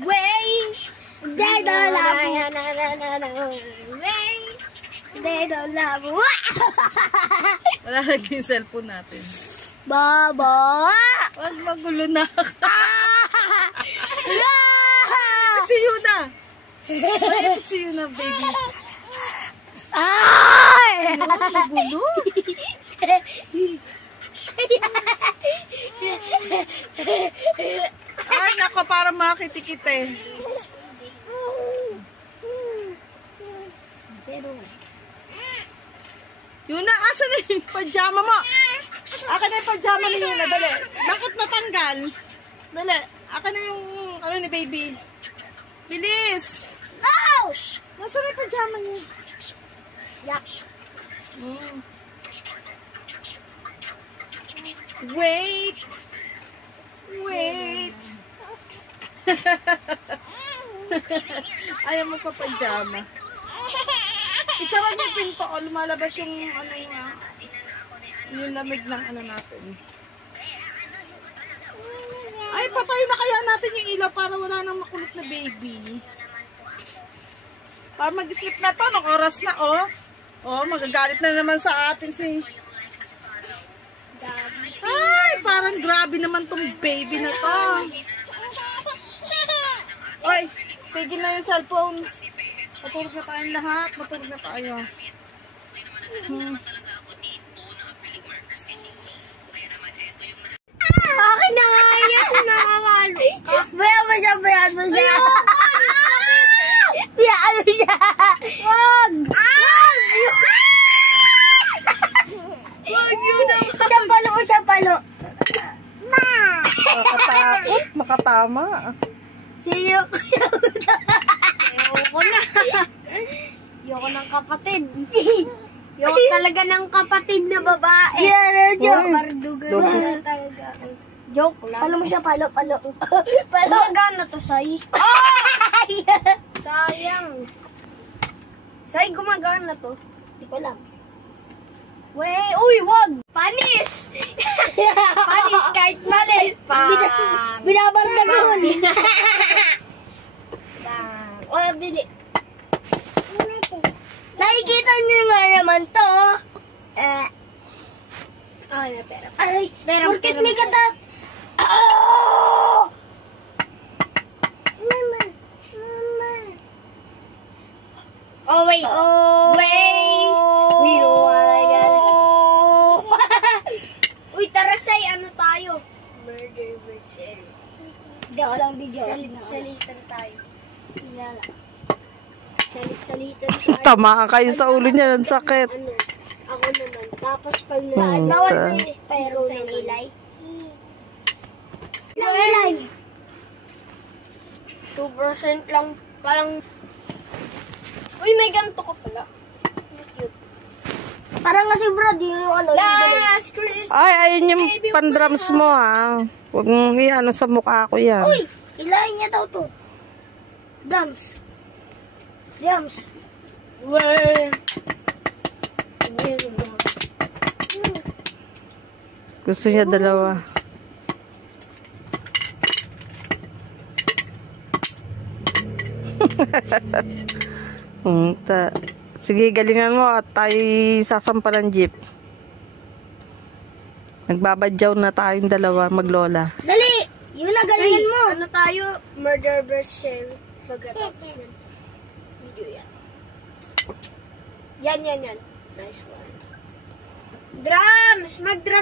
Wait, they don't love me. Wait, they don't love me. Wala lagi yung cellphone natin. Baba! Wag magulo na. Si Yuna! Wait, si Yuna, baby. Ay! Magulo. Ay, nako, para makitikit eh. Yuna, asa na yung pajama mo? Aka na yung pajama ni Yuna, dali. Lakot na tanggal. Dali, aka na yung, ano ni baby. Bilis! No! Nasa na yung pajama niya? Yak. Wait! Wait! Ayaw mo pa pajama. Isara niya yung pinto o lumalabas yung ano nga. Yung lamig ng ano natin. Ay, patay na kaya natin yung ilaw para wala nang makulit na baby. Para mag-sleep na to, ng oras na, oh. Oh, magagalit na naman sa atin si... Ay, parang grabe naman tong baby na to. Oy, tigil na yung cellphone. Matulog na tayong lahat. Matulog na tayo. Akin na nga yan, nakakalo. Bayan mo siya, bayan mo siya. Bayan mo siya. Wag! Wag yun naman. Siya palo. Makatakot, makatama. Siyo ko na. Ayoko ng kapatid. Ayoko talaga ng kapatid na babae. Joke. Bardugan na talaga. Joke lang. Palo mo siya, palo. Gumagana to, Sai. Sayang. Sai, gumagana to. Hindi ko alam. Uy, wag! Panis! Panis kahit mali. Binabardag yun. Bili. Nakikita nyo nga naman to. Ay, pera. Ay, bakit may katat? Mama. Oh, wait. Wait. We don't wanna get it. Uy, tara, Sai, ano tayo? Murder versus. Hindi ako lang video. Salit-salitan tayo. Salit-salitan tayo. Tamaan kayo sa ulo niya, ang sakit. Ano? Ako naman. Tapos pag bawal pero ng ilay. Ng ilay. 2% lang. Parang... Uy, may ganito ko pala. Cute. Parang nga si Brad, yung ano. Last Christmas. Ay, ayun yung pan-drums mo, ha. Huwag mong ano sa mukha ko yan. Uy! Ilahin niya daw to. Drums. Well. Gusto niya dalawa. Sige, galingan mo at tayo sasampa ng jeep. Nagbabadyaw na tayong dalawa, maglola. Dali! Yun na, galingan mo. Ano tayo? Murder versus pagkatapos yan. Video yan. Yan. Nice one. Drums! Mag-drums!